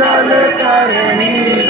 मंगल करणी